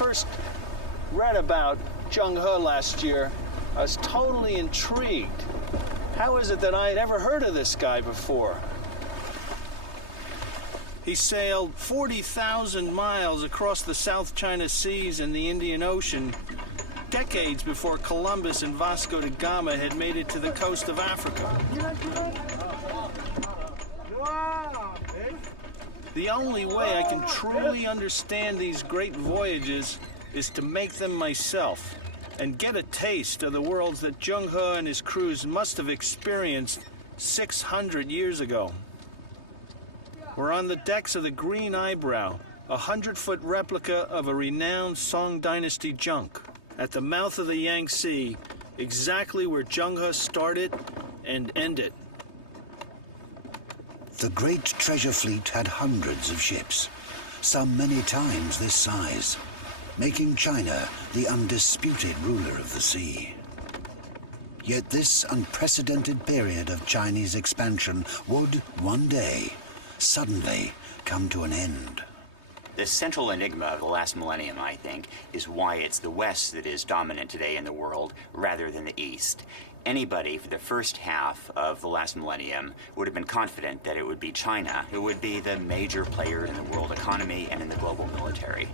first read about Zheng He last year, I was totally intrigued. How is it that I had ever heard of this guy before? He sailed 40,000 miles across the South China Seas and the Indian Ocean, decades before Columbus and Vasco da Gama had made it to the coast of Africa. The only way I can truly understand these great voyages is to make them myself and get a taste of the worlds that Zheng He and his crews must have experienced 600 years ago. We're on the decks of the Green Eyebrow, a 100-foot replica of a renowned Song Dynasty junk, at the mouth of the Yangtze, exactly where Zheng He started and ended. The great treasure fleet had hundreds of ships, some many times this size, making China the undisputed ruler of the sea. Yet this unprecedented period of Chinese expansion would, one day, suddenly come to an end. The central enigma of the last millennium, I think, is why it's the West that is dominant today in the world rather than the East. Anybody for the first half of the last millennium would have been confident that it would be China who would be the major player in the world economy and in the global military.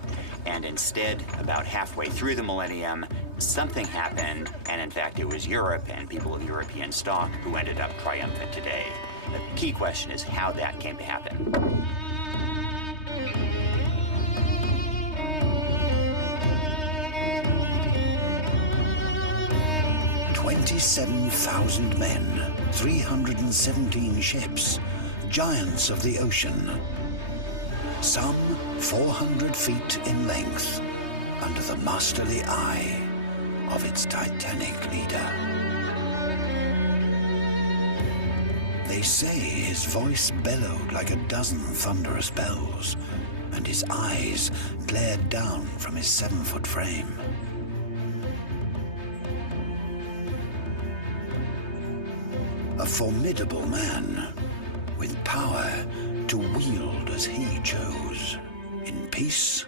And instead, about halfway through the millennium, something happened, and in fact it was Europe and people of European stock who ended up triumphant today. The key question is how that came to happen. 27,000 men, 317 ships, giants of the ocean. Some 400 feet in length, under the masterly eye of its titanic leader. They say his voice bellowed like a dozen thunderous bells, and his eyes glared down from his 7-foot frame. A formidable man, with power to wield as he chose, in peace